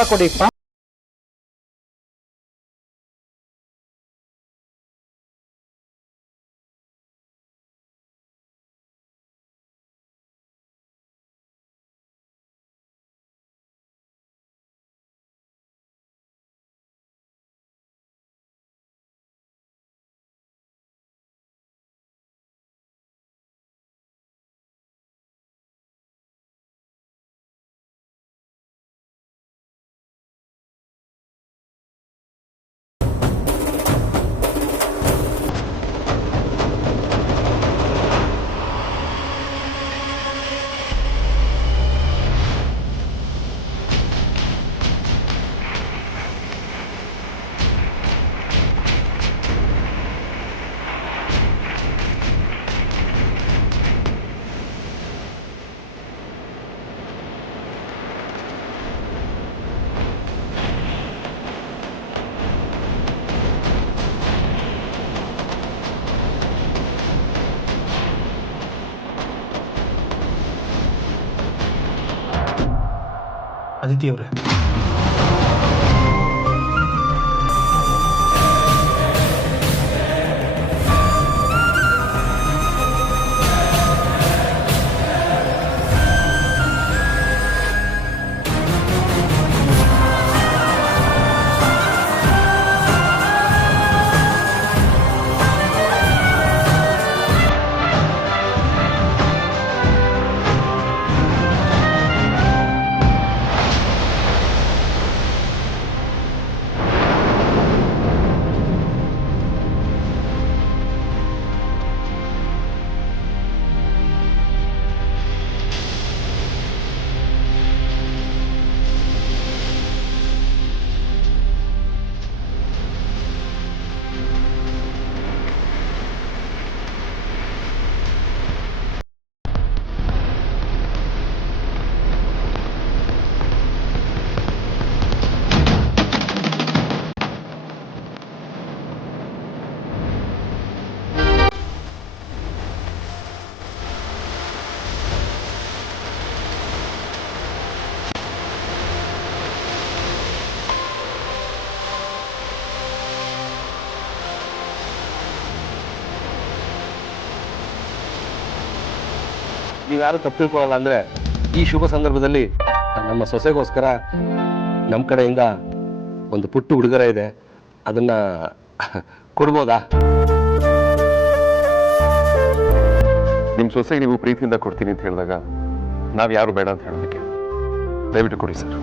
ದಾರ ಕೊಡಿಪ್ಪ. ಅದಿತಿ ಅವರೇ, ನೀವ್ಯಾರು ತಪ್ಪು ತಿಳ್ಕೊಳ್ಳಲ್ಲ ಅಂದ್ರೆ ಈ ಶುಭ ಸಂದರ್ಭದಲ್ಲಿ ನಮ್ಮ ಸೊಸೆಗೋಸ್ಕರ ನಮ್ಮ ಕಡೆಯಿಂದ ಒಂದು ಪುಟ್ಟ ಉಡುಗೊರೆ ಇದೆ, ಅದನ್ನ ಕೊಡ್ಬೋದಾ? ನಿಮ್ಮ ಸೊಸೆಗೆ ನೀವು ಪ್ರೀತಿಯಿಂದ ಕೊಡ್ತೀನಿ ಅಂತ ಹೇಳಿದಾಗ ನಾವು ಯಾರು ಬೇಡ ಅಂತ ಹೇಳೋದಕ್ಕೆ, ದಯವಿಟ್ಟು ಕೊಡಿ ಸರ್.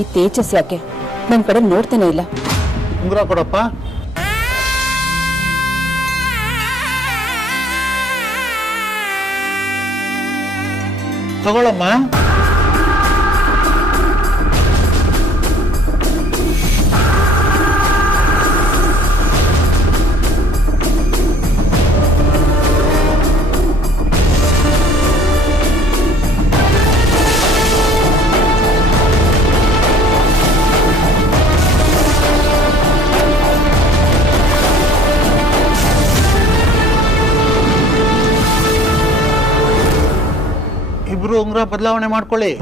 ಈ ತೇಜಸ್ ಯಾಕೆ ನಮ್ ಕಡೆ ನೋಡ್ತಾನೆ ಇಲ್ಲ? ಉಂಗುರ ಕೊಡಪ್ಪ. ತಗೊಳಮ್ಮ. ಇಬ್ರು ಉಂಗುರ ಬದಲಾವಣೆ ಮಾಡ್ಕೊಳ್ಳಿ.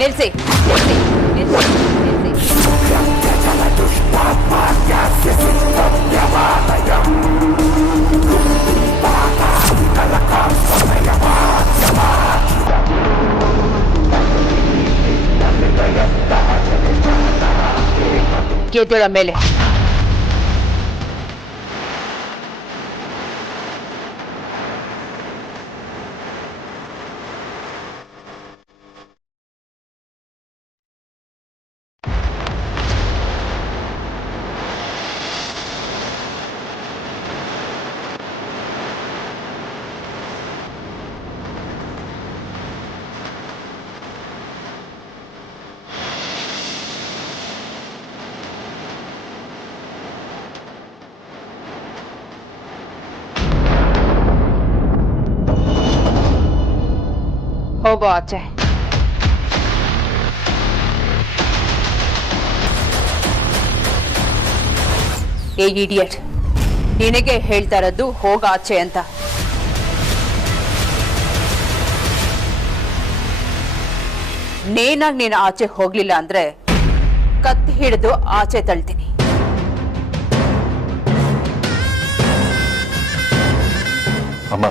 ನಿಲ್ಸಿ ಗೆದ್ದಳ ಮೇಲೆ ಹೋಗೋ ಆಚೆ. ಏ ಇಡಿಯಟ್, ನಿನಗೆ ಹೇಳ್ತಾ ಇರೋದು ಹೋಗ ಆಚೆ ಅಂತ. ನೇನಾಗ್ ನೀನು ಆಚೆ ಹೋಗ್ಲಿಲ್ಲ ಅಂದ್ರೆ ಕತ್ತಿ ಹಿಡಿದು ಆಚೆ ತಳ್ತೀನಿ. ಅಮ್ಮ,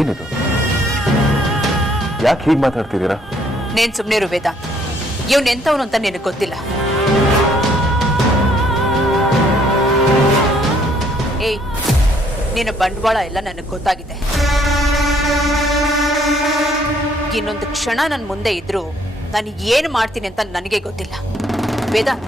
ಏನಿದು? ಯಾಕೆ ಹೀಗೆ ಮಾತಾಡ್ತಿದ್ದೀರಾ? ನೀನ್ ಸುಮ್ನೆ ಇರು ವೇದಾಂತ್. ಇವ್ನ ಎಂತವನು ಅಂತ ನಿನಗೆ ಗೊತ್ತಿಲ್ಲ. ಏಯ್, ನಿನ್ನ ಬಂಡವಾಳ ಎಲ್ಲ ನನಗೆ ಗೊತ್ತಾಗಿದೆ. ಇನ್ನೊಂದು ಕ್ಷಣ ನನ್ನ ಮುಂದೆ ಇದ್ರು ನಾನು ಏನು ಮಾಡ್ತೀನಿ ಅಂತ ನನಗೆ ಗೊತ್ತಿಲ್ಲ. ವೇದಾಂತ್,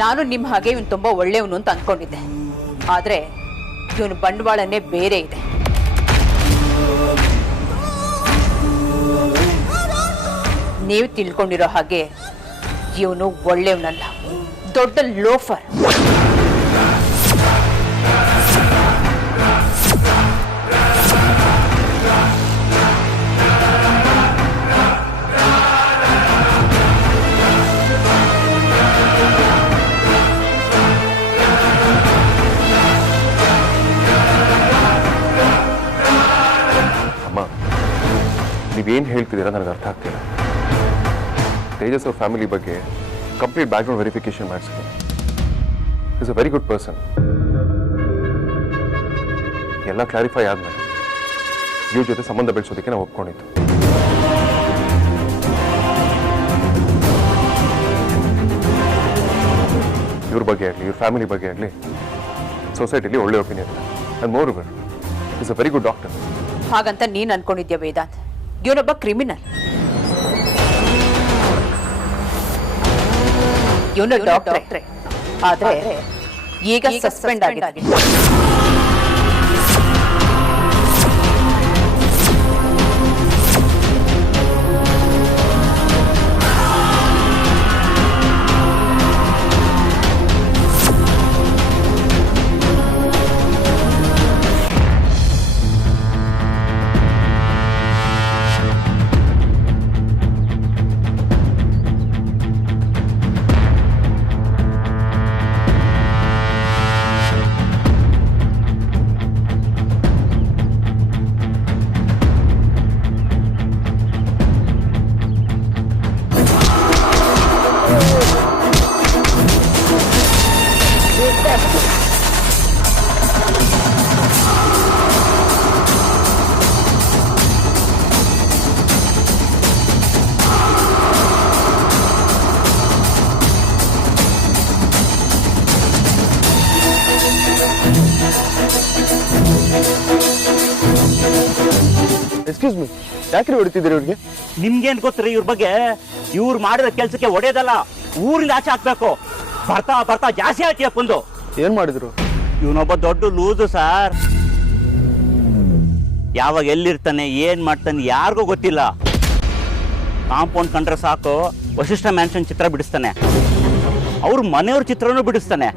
ನಾನು ನಿಮ್ಮ ಹಾಗೆ ಇವನು ತುಂಬಾ ಒಳ್ಳೆಯವನು ಅಂತ ಅಂದ್ಕೊಂಡಿದ್ದೆ. ಆದ್ರೆ ಇವನು ಬಂಡವಾಳನೇ ಬೇರೆ ಇದೆ. ನೀವು ತಿಳ್ಕೊಂಡಿರೋ ಹಾಗೆ ಇವನು ಒಳ್ಳೆಯವನಲ್ಲ, ದೊಡ್ಡ ಲೋಫರ್. ನೀವೇನು ಹೇಳ್ತಿದ್ದೀರಾ ನನಗೆ ಅರ್ಥ ಆಗ್ತಿಲ್ಲ. ತೇಜಸ್ ಅವ್ರ ಫ್ಯಾಮಿಲಿ ಬಗ್ಗೆ ಕಂಪ್ಲೀಟ್ ಬ್ಯಾಕ್ಗ್ರೌಂಡ್ ವೆರಿಫಿಕೇಶನ್ ಮಾಡಿಸಿದೆ. Is a very good person. ಎಲ್ಲ ಕ್ಲಾರಿಫೈ ಆದ್ಮೇಲೆ ಇವ್ರ ಜೊತೆ ಸಂಬಂಧ ಬೆಳೆಸೋದಕ್ಕೆ ನಾವು ಒಪ್ಕೊಂಡಿದ್ದು. ಇವ್ರ ಬಗ್ಗೆ ಆಗಲಿ, ಇವ್ರ ಫ್ಯಾಮಿಲಿ ಬಗ್ಗೆ ಆಗಲಿ ಸೊಸೈಟಿಲಿ ಒಳ್ಳೆ ಒಪಿನಿಯನ್ ಇದೆ. And more over is a very good doctor. ಹಾಗಂತ ನೀನ್ ಅನ್ಕೊಂಡಿದ್ಯಾ ವೇದಾಂತ್? ಇವನೊಬ್ಬ ಕ್ರಿಮಿನಲ್. ಇವನು ಡಾಕ್ಟ್ರೇ, ಆದ್ರೆ ಈಗ ಸಸ್ಪೆಂಡ್ ಆಗಿದೆ. ಎಕ್ಸ್ಕ್ಯೂಸ್ ಮೀ, ಯಾಕ್ರಿ ಹೊಡಿತಿದ್ದೀರಿ ಇವ್ರಿಗೆ? ನಿಮ್ಗೇನ್ ಗೊತ್ತ್ರಿ ಇವ್ರ ಬಗ್ಗೆ? ಇವ್ರು ಮಾಡಿದ ಕೆಲ್ಸಕ್ಕೆ ಹೊಡೆಯೋದಲ್ಲ, ಊರಿಂದ ಆಚೆ ಹಾಕ್ಬೇಕು. ಬರ್ತಾ ಬರ್ತಾ ಜಾಸ್ತಿ ಆಚೆ ಬಂದು ಏನ್ ಮಾಡಿದ್ರು? ಇವನೊಬ್ಬ ದೊಡ್ಡ ಲೂಸು ಸರ್. ಯಾವಾಗ ಎಲ್ಲಿರ್ತಾನೆ ಏನು ಮಾಡ್ತಾನೆ ಯಾರಿಗೂ ಗೊತ್ತಿಲ್ಲ. ಕಾಂಪೌಂಡ್ ಕಂಡ್ರೆ ಸಾಕು ವಶಿಷ್ಠ ಮ್ಯಾನ್ಷನ್ ಚಿತ್ರ ಬಿಡಿಸ್ತಾನೆ, ಅವ್ರ ಮನೆಯವ್ರ ಚಿತ್ರನೂ ಬಿಡಿಸ್ತಾನೆ.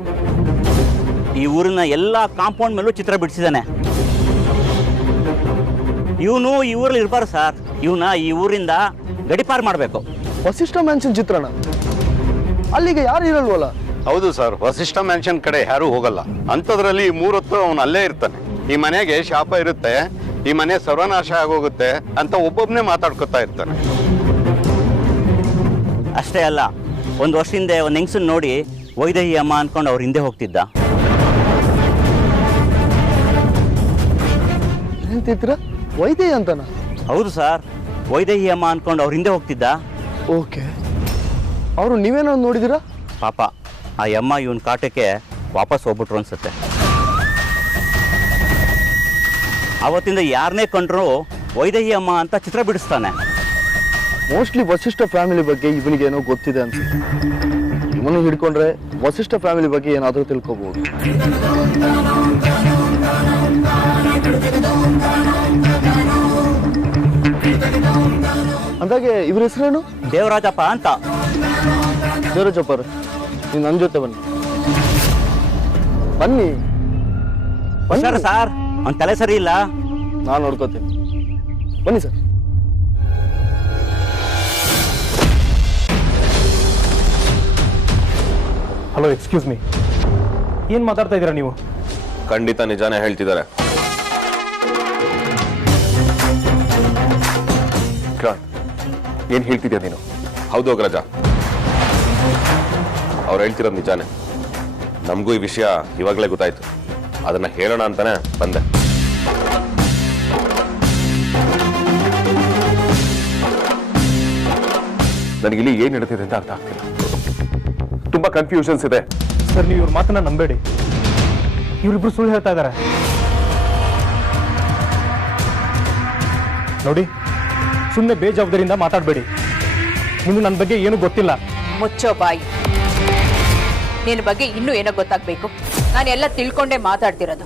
ಈ ಊರಿನ ಎಲ್ಲ ಕಾಂಪೌಂಡ್ ಮೇಲೂ ಚಿತ್ರ ಬಿಡಿಸಿದ್ದಾನೆ. ಇವನು ಈ ಊರಲ್ಲಿ ಇರಬಾರ್ದು ಸರ್, ಇವನ ಈ ಊರಿಂದ ಗಡಿಪಾರು ಮಾಡಬೇಕು. ವಸಿಷ್ಠ ಮ್ಯಾನ್ಷನ್ ಚಿತ್ರಣ ಅಲ್ಲಿಗೆ ಯಾರು ಇರಲ್ವಲ್ಲ? ಹೌದು ಸರ್, ವಸಿಷ್ಠ ಮ್ಯಾನ್ಷನ್ ಕಡೆ ಯಾರೂ ಹೋಗಲ್ಲ. ಅಂಥದ್ರಲ್ಲಿ 3 ಹೊತ್ತು ಅವನು ಅಲ್ಲೇ ಇರ್ತಾನೆ. ಈ ಮನೆಗೆ ಶಾಪ ಇರುತ್ತೆ, ಈ ಮನೆ ಸರ್ವನಾಶ ಆಗೋಗುತ್ತೆ ಅಂತ ಒಬ್ಬೊಬ್ಬನೇ ಮಾತಾಡ್ಕೊತಾ ಇರ್ತಾನೆ. ಅಷ್ಟೇ ಅಲ್ಲ, ಒಂದು ವರ್ಷ ಹಿಂದೆ ಒಂದು ಹೆಂಗಸನ್ ನೋಡಿ ವೈದೇಹಿ ಅಮ್ಮ ಅನ್ಕೊಂಡು ಅವ್ರ ಹಿಂದೆ ಹೋಗ್ತಿದ್ದ. ಎಂತಿದ್ರ ವೈದೇಹಿ ಅಂತನ? ಹೌದು ಸರ್, ವೈದೇಹಿ ಅಮ್ಮ ಅನ್ಕೊಂಡು ಅವ್ರ ಹಿಂದೆ ಹೋಗ್ತಿದ್ದ. ಓಕೆ, ಅವರು ನೀವೇನೋ ನೋಡಿದಿರಾ? ಪಾಪ ಆ ಅಮ್ಮ ಇವನ್ ಕಾಟಕ್ಕೆ ವಾಪಸ್ ಹೋಗ್ಬಿಟ್ರು ಅನ್ಸುತ್ತೆ. ಅವತ್ತಿಂದ ಯಾರನ್ನೇ ಕಂಡ್ರು ವೈದೇಹಿ ಅಮ್ಮ ಅಂತ ಚಿತ್ರ ಬಿಡಿಸ್ತಾನೆ. ಮೋಸ್ಟ್ಲಿ ವಸಿಷ್ಠ ಫ್ಯಾಮಿಲಿ ಬಗ್ಗೆ ಇವನಿಗೇನೋ ಗೊತ್ತಿದೆ ಅನ್ಸುತ್ತೆ. ಇವನು ಹಿಡ್ಕೊಂಡ್ರೆ ವಸಿಷ್ಠ ಫ್ಯಾಮಿಲಿ ಬಗ್ಗೆ ಏನಾದರೂ ತಿಳ್ಕೊಬಹುದು. ಅಂದಾಗೆ ಇವ್ರ ಹೆಸರೇನು? ದೇವರಾಜಪ್ಪ ಅಂತ. ದೇವರಾಜಪ್ಪ ನೀವು ನನ್ನ ಜೊತೆ ಬನ್ನಿ. ಬನ್ನಿ ಸರ್ ಸರ್, ಅವ್ನ ತಲೆ ಸರಿ ಇಲ್ಲ. ನಾನು ನೋಡ್ಕೋತೀನಿ, ಬನ್ನಿ ಸರ್. ಹಲೋ, ಎಕ್ಸ್ಕ್ಯೂಸ್ ಮೀ, ಏನು ಮಾತಾಡ್ತಾ ಇದ್ದೀರಾ ನೀವು? ಖಂಡಿತ ನಿಜಾನೇ ಹೇಳ್ತಿದ್ದಾರೆ. ಏನ್ ಹೇಳ್ತಿದ್ಯಾ ನೀನು? ಹೌದು ಅಗ್ರಜ, ಅವ್ರು ಹೇಳ್ತಿರೋದು ನಿಜಾನೇ. ನಮಗೂ ಈ ವಿಷಯ ಇವಾಗಲೇ ಗೊತ್ತಾಯ್ತು, ಅದನ್ನ ಹೇಳೋಣ ಅಂತಾನೆ ಬಂದೆ. ನನಗಿಲ್ಲಿ ಏನ್ ನಡೀತಿದೆ ಅಂತ ಅರ್ಥ ಆಗ್ತಿಲ್ಲ. ತುಂಬಾ ಕನ್ಫ್ಯೂಷನ್ಸ್ ಇದೆ. ಸರ್, ನೀವು ಇವ್ರ ಮಾತನ್ನ ನಂಬೇಡಿ. ಇವರಿಬ್ರು ಸುಳ್ಳು ಹೇಳ್ತಾ ಇದ್ದಾರೆ. ನೋಡಿ, ಸುಮ್ಮನೆ ಬೇಜವಾಬ್ದಾರಿಯಿಂದ ಮಾತಾಡಬೇಡಿ. ನಿಮ್ಗೆ ನನ್ನ ಬಗ್ಗೆ ಏನು ಗೊತ್ತಿಲ್ಲ. ಮುಚ್ಚೋ ಬಾಯಿ. ನಿನ್ನ ಬಗ್ಗೆ ಇನ್ನೂ ಏನೋ ಗೊತ್ತಾಗ್ಬೇಕು? ನಾನು ಎಲ್ಲ ತಿಳ್ಕೊಂಡೇ ಮಾತಾಡ್ತಿರೋದು.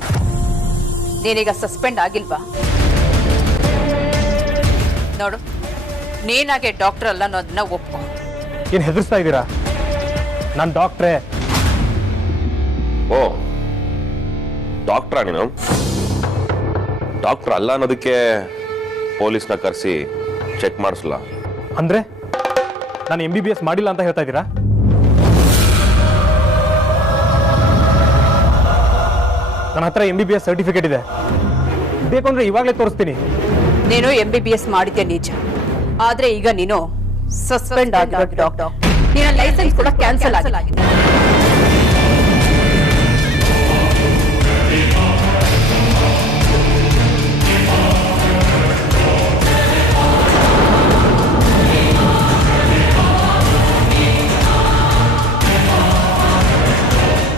ನೀನೀಗ ಸಸ್ಪೆಂಡ್ ಆಗಿಲ್ವಾ? ನೋಡು, ನೀನಾಗೆ ಡಾಕ್ಟರ್ ಅಲ್ಲ ಅನ್ನೋದನ್ನ ಒಪ್ಕೊ. ಏನು ಹೆದರ್ಸ್ತಾ ಇದ್ದೀರಾ? ನಾನು ಡಾಕ್ಟ್ರೇ. ಓ, ಡಾಕ್ಟ್ರಾ ನೀನು? ಡಾಕ್ಟರ್ ಅಲ್ಲ ಅನ್ನೋದಕ್ಕೆ ಪೊಲೀಸ್ನ ಕರೆಸಿ ಚೆಕ್ ಮಾಡಿಸಲ್ಲ ಅಂದ್ರೆ ನಾನು MBBS ಮಾಡಿಲ್ಲ ಅಂತ ಹೇಳ್ತಾ ಇದ್ದೀರಾ? ನನ್ನ ಹತ್ರ MBBS ಸರ್ಟಿಫಿಕೇಟ್ ಇದೆ, ಬೇಕು ಅಂದ್ರೆ ಇವಾಗಲೇ ತೋರಿಸ್ತೀನಿ. ನೀನು MBBS ಮಾಡಿದ್ದೆ ನಿಜ, ಆದ್ರೆ ಈಗ ನೀನು ಸಸ್ಪೆಂಡ್ ಆಗಿರೋ ಡಾಕ್ಟರ್. ನಿನ್ನ ಲೈಸೆನ್ಸ್ ಕೂಡ ಕ್ಯಾನ್ಸಲ್ ಆಗಿದೆ.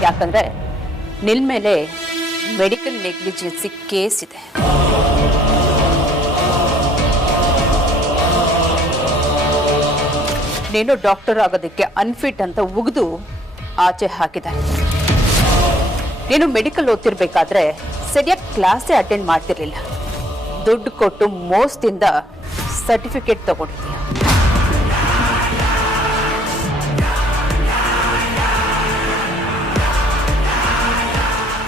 ಯಾಕಂದ್ರೆ ನಿಲ್ ಮೇಲೆ ಮೆಡಿಕಲ್ ನೆಗ್ಲಿಜೆನ್ಸಿ ಕೇಸ್ ಇದೆ. ನೀನು ಡಾಕ್ಟರ್ ಆಗೋದಕ್ಕೆ ಅನ್ಫಿಟ್ ಅಂತ ಉಗಿದು ಆಚೆ ಹಾಕಿದ್ದಾರೆ. ನೀನು ಮೆಡಿಕಲ್ ಓದ್ತಿರ್ಬೇಕಾದ್ರೆ ಸರಿಯಾಗಿ ಕ್ಲಾಸೇ ಅಟೆಂಡ್ ಮಾಡ್ತಿರ್ಲಿಲ್ಲ. ದುಡ್ಡು ಕೊಟ್ಟು ಮೋಸದಿಂದ ಸರ್ಟಿಫಿಕೇಟ್ ತಗೊಂಡಿದ್ದೀಯ.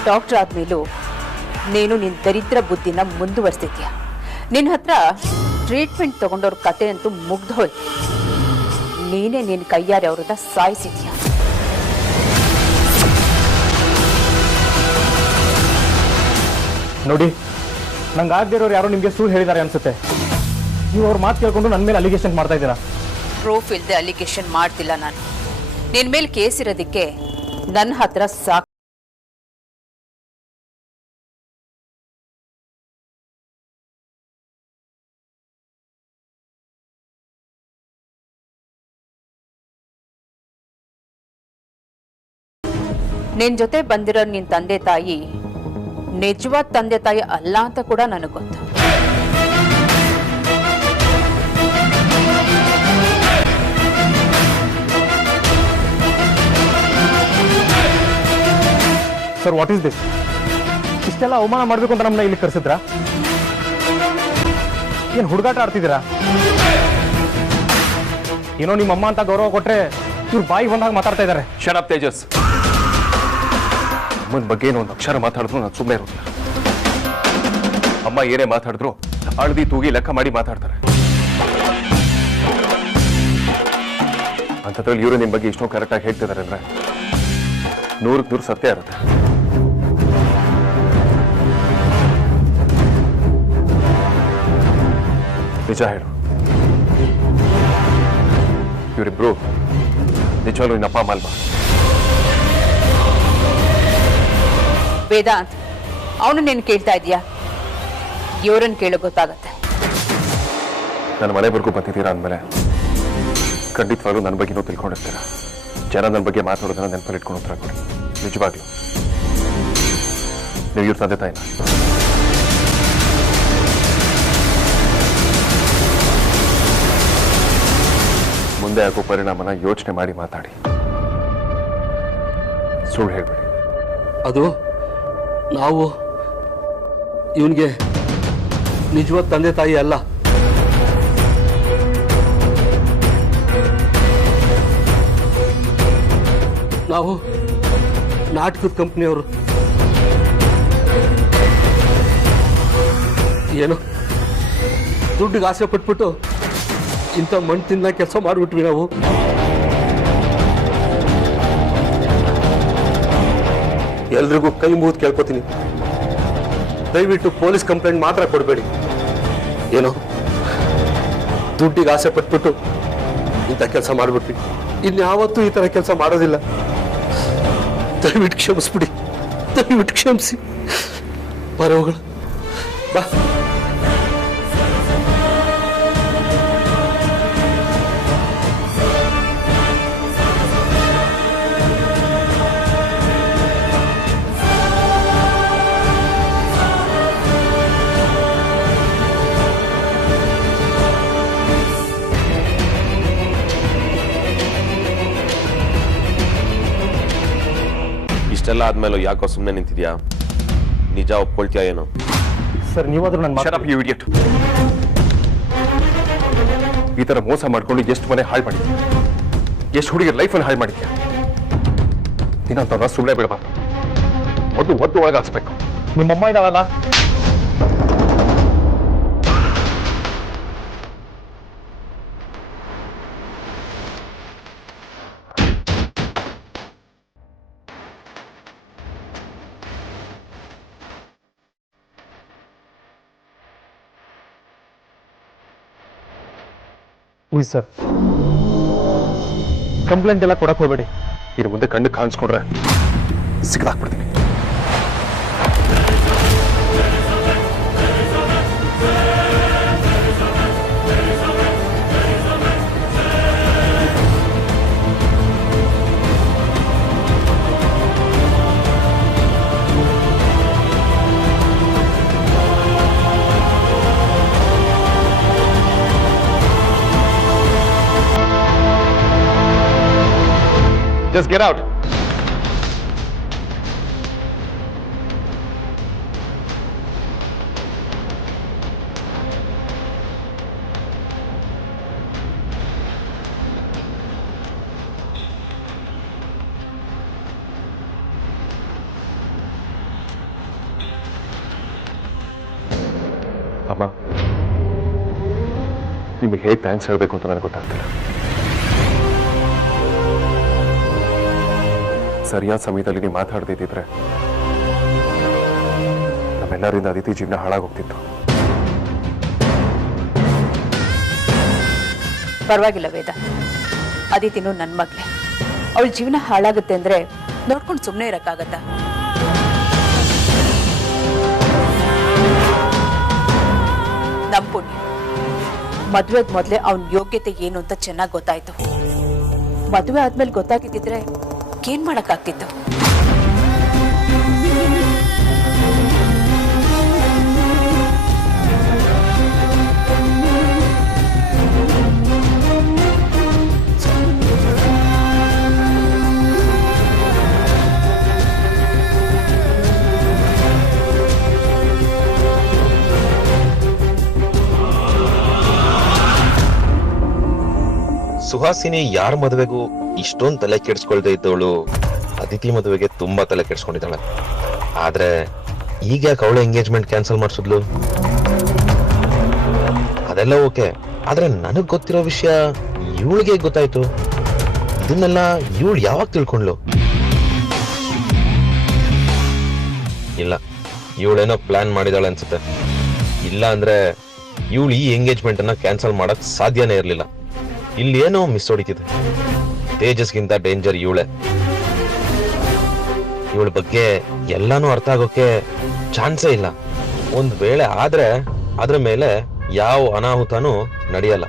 ಡಾಕ್ಟರ್ ಆದ್ಮೇಲೂ ನೀನು ನಿನ್ನ ದರಿದ್ರ ಬುದ್ಧಿನ ಮುಂದುವರಿಸಿದ್ಯಾ. ನಿನ್ನ ಹತ್ರ ಟ್ರೀಟ್ಮೆಂಟ್ ತಗೊಂಡವ್ರ ಕತೆ ಅಂತೂ ಮುಗ್ದು ಹೋಯ್ತು. ನೀನೇ ನಿನ್ನ ಕೈಯಾರೆ ಅವ್ರನ್ನ ಸಾಯಿಸಿದ್ಯಾ. ನೋಡಿ, ನಂಗೆ ಆಗದಿರೋರು ಯಾರೋ ನಿಮಗೆ ಸುಳ್ಳು ಹೇಳಿದ್ದಾರೆ ಅನ್ಸುತ್ತೆ. ನೀವು ಅವ್ರ ಮಾತು ಕೇಳ್ಕೊಂಡು ನನ್ನ ಮೇಲೆ ಅಲಿಗೇಷನ್ ಮಾಡ್ತಾ ಇದ್ದೀರಾ. ಪ್ರೂಫ್ ಇಲ್ಲದೆ ಅಲಿಗೇಷನ್ ಮಾಡ್ತಿಲ್ಲ ನಾನು. ನಿನ್ನ ಮೇಲೆ ಕೇಸ್ ಇರೋದಕ್ಕೆ ನನ್ನ ಹತ್ರ ಸಾಕು. ನಿನ್ ಜೊತೆ ಬಂದಿರೋ ನಿನ್ ತಂದೆ ತಾಯಿ ನಿಜವಾದ ತಂದೆ ತಾಯಿ ಅಲ್ಲ ಅಂತ ಕೂಡ ನನಗೆ ಗೊತ್ತು. Sir, what is this? ಇಷ್ಟೆಲ್ಲ ಅವಮಾನ ಮಾಡಬೇಕು ಅಂತ ನಮ್ಮನ್ನ ಇಲ್ಲಿ ಕರೆಸಿದ್ರಾ? ಏನು ಹುಡುಗಾಟ ಆಡ್ತಿದ್ದೀರಾ? ಏನೋ ನಿಮ್ಮ ಅಮ್ಮ ಅಂತ ಗೌರವ ಕೊಟ್ರೆ ಇವ್ರು ಬಾಯಿ ಬಂದಾಗ ಮಾತಾಡ್ತಾ ಇದ್ದಾರೆ. Shut up Tejas. ಅಮ್ಮನ ಬಗ್ಗೆ ಏನೋ ಒಂದು ಅಕ್ಷರ ಮಾತಾಡಿದ್ರು ನಾನು ಸುಮ್ಮನೆ ಇರೋದಿಲ್ಲ. ಅಮ್ಮ ಏನೇ ಮಾತಾಡಿದ್ರು ಅಳ್ದಿ ತೂಗಿ ಲೆಕ್ಕ ಮಾಡಿ ಮಾತಾಡ್ತಾರೆ. ಅಂಥದ್ರಲ್ಲಿ ಇವರು ನಿಮ್ಮ ಬಗ್ಗೆ ಇಷ್ಟೊಂದು ಕರೆಕ್ಟಾಗಿ ಹೇಳ್ತಿದ್ದಾರೆ ಅಂದ್ರೆ 100ಕ್ಕೆ 100 ಸತ್ಯ ಇರುತ್ತೆ. ನಿಜ ಹೇಳು, ಇವರಿಬ್ರು ನಿಜವಾಗ್ಲೂ ನಿನ್ನ ಅಪ್ಪ ಅಮ್ಮ ಅಲ್ವಾ? ವೇದಾಂತ್, ಅವನು ನೀನು ಕೇಳ್ತಾ ಇದೀಯಾ? ಇವರನ್ನು ಕೇಳೋ ಗೊತ್ತಾಗತ್ತೆ. ನನ್ನ ಮನೆವರೆಗೂ ಬಂದಿದ್ದೀರಾ ಅಂದಮೇಲೆ ಖಂಡಿತವಾಗ್ಲೂ ನನ್ನ ಬಗ್ಗೆನೂ ತಿಳ್ಕೊಂಡಿರ್ತೀರ. ಜನ ನನ್ನ ಬಗ್ಗೆ ಮಾತಾಡೋದನ್ನ ನೆನಪಲ್ಲಿ ಇಟ್ಕೊಂಡು ಉತ್ತರ ಕೊಡಿ. ನಿಜವಾಗ್ಲೂ ನೀವು ಇವ್ರ ತಂದೆ ತಾಯಿನ? ಮುಂದೆ ಆಗೋ ಪರಿಣಾಮನ ಯೋಚನೆ ಮಾಡಿ ಮಾತಾಡಿ. ಸುಳ್ಳು ಹೇಳ್ಬೇಡಿ. ಅದು ನಾವು ಇವನಿಗೆ ನಿಜವಾದ ತಂದೆ ತಾಯಿ ಅಲ್ಲ. ನಾವು ನಾಟಕದ ಕಂಪ್ನಿಯವರು. ಏನು ದುಡ್ಡಿಗೆ ಆಸೆ ಪಟ್ಬಿಟ್ಟು ಇಂಥ ಮಣ್ಣು ತಿನ್ನ ಕೆಲಸ ಮಾಡಿಬಿಟ್ವಿ ನಾವು. ಎಲ್ರಿಗೂ ಕೈ ಮುಗಿದು ಕೇಳ್ಕೊತೀನಿ, ದಯವಿಟ್ಟು ಪೊಲೀಸ್ ಕಂಪ್ಲೇಂಟ್ ಮಾತ್ರ ಕೊಡಬೇಡಿ. ಏನೋ ದುಡ್ಡಿಗೆ ಆಸೆ ಪಟ್ಬಿಟ್ಟು ಇಂಥ ಕೆಲಸ ಮಾಡಿಬಿಟ್ವಿ. ಇನ್ಯಾವತ್ತೂ ಈ ಥರ ಕೆಲಸ ಮಾಡೋದಿಲ್ಲ. ದಯವಿಟ್ಟು ಕ್ಷಮಿಸ್ಬಿಡಿ, ದಯವಿಟ್ಟು ಕ್ಷಮಿಸಿ. ಬರೋಗಳು ಬಾ. ಇಷ್ಟೆಲ್ಲ ಆದ್ಮೇಲೆ ಯಾಕೋ ಸುಮ್ಮನೆ ನಿಂತಿದ್ಯಾ? ನಿಜ ಒಪ್ಕೊಳ್ತೀಯಾ ಏನೋ? ಸರ್, ನೀವಾದ್ರೂ ನನ್ನ Shut up, you idiot. ಈ ತರ ಮೋಸ ಮಾಡ್ಕೊಂಡು ಎಷ್ಟು ಮನೆ ಹಾಳು ಮಾಡಿದ್ಯಾ, ಎಷ್ಟು ಹುಡುಗಿರ ಲೈಫನ್ನು ಹಾಳು ಮಾಡಿದ್ಯಾ. ನೀನಂತವ್ರನ್ನ ಸುಮ್ಮನೆ ಬಿಡಬಾರ್ದು, ಒದ್ದು ಒಳಗೆ ಹಾಕ್ಸ್ಬೇಕು. ನಿಮ್ಮಮ್ಮ ಇದಾವಲ್ಲ, ಸರ್ ಕಂಪ್ಲೇಂಟ್ ಎಲ್ಲ ಕೊಡಕ್ ಹೋಗ್ಬೇಡಿ. ಇನ್ನು ಮುಂದೆ ಕಣ್ಣು ಕಾಣಿಸ್ಕೊಂಡ್ರೆ ಸಿಕ್ಕದಾಕ್ಬಿಡ್ತೀನಿ. Just get out. ಅಮ್ಮ, ನಿಮಗೆ ಹೇಗೆ ಥ್ಯಾಂಕ್ಸ್ ಹೇಳಬೇಕು ಅಂತ ನನಗೆ ಗೊತ್ತಾಗ್ತಿಲ್ಲ. ಸರಿಯಾದ ಸಮಯದಲ್ಲಿ ನೀವು ಮಾತಾಡದಿದ್ದಿದ್ರೆ ನಮ್ಮೆಲ್ಲರಿಂದ ಅದಿತಿ ಜೀವನ ಹಾಳಾಗೋಗ್ತಿತ್ತು. ಪರವಾಗಿಲ್ಲ ವೇದ, ಅದಿತಿನೂ ನನ್ನ ಮಗಳೇ. ಅವಳ ಜೀವನ ಹಾಳಾಗುತ್ತೆ ಅಂದ್ರೆ ನೋಡ್ಕೊಂಡು ಸುಮ್ಮನೆ ಇರಕ್ಕಾಗತ್ತಾ? ನಮ್ಮ ಪುಣ್ಯ, ಮದುವೆಗೆ ಮೊದಲೇ ಅವನ ಯೋಗ್ಯತೆ ಏನು ಅಂತ ಚೆನ್ನಾಗಿ ಗೊತ್ತಾಯ್ತು. ಮದುವೆ ಆದ್ಮೇಲೆ ಗೊತ್ತಾಗಿದ್ದಿದ್ರೆ ಏನ್ ಮಾಡಕ್ಕಾಗ್ತಿತ್ತು? ಸುಹಾಸಿನಿ ಯಾರ ಮದುವೆಗೂ ಇಷ್ಟೊಂದು ತಲೆ ಕೆಡ್ಸ್ಕೊಳ್ದೆ ಇದ್ದವಳು ಅದಿತಿ ಮದುವೆಗೆ ತುಂಬಾ ತಲೆ ಕೆಡ್ಸ್ಕೊಂಡಿದ್ದಾಳೆ. ಆದ್ರೆ ಈಗ ಯಾಕೆ ಅವಳ ಎಂಗೇಜ್ಮೆಂಟ್ ಕ್ಯಾನ್ಸಲ್ ಮಾಡಿಸಿದ್ಲು? ಅದೆಲ್ಲ ಓಕೆ, ಆದ್ರೆ ನನಗ್ ಗೊತ್ತಿರೋ ವಿಷಯ ಇವಳಿಗೆ ಗೊತ್ತಾಯ್ತು. ಇದನ್ನೆಲ್ಲ ಇವಳು ಯಾವಾಗ ತಿಳ್ಕೊಂಡ್ಲು? ಇಲ್ಲ, ಇವಳೇನೋ ಪ್ಲಾನ್ ಮಾಡಿದಾಳೆ ಅನ್ಸುತ್ತೆ. ಇಲ್ಲ ಅಂದ್ರೆ ಇವಳು ಈ ಎಂಗೇಜ್ಮೆಂಟ್ ಅನ್ನ ಕ್ಯಾನ್ಸಲ್ ಮಾಡಕ್ ಸಾಧ್ಯನೇ ಇರ್ಲಿಲ್ಲ. ಇಲ್ಲಿ ಏನೋ ಮಿಸ್ ಹೊಡಿತಿದೆ. ತೇಜಸ್ಗಿಂತ ಡೇಂಜರ್ ಇವಳೆ. ಇವಳ ಬಗ್ಗೆ ಎಲ್ಲಾನು ಅರ್ಥ ಆಗೋಕೆ ಚಾನ್ಸೇ ಇಲ್ಲ. ಒಂದ್ ವೇಳೆ ಆದ್ರೆ ಅದ್ರ ಮೇಲೆ ಯಾವ ಅನಾಹುತನೂ ನಡೆಯಲ್ಲ.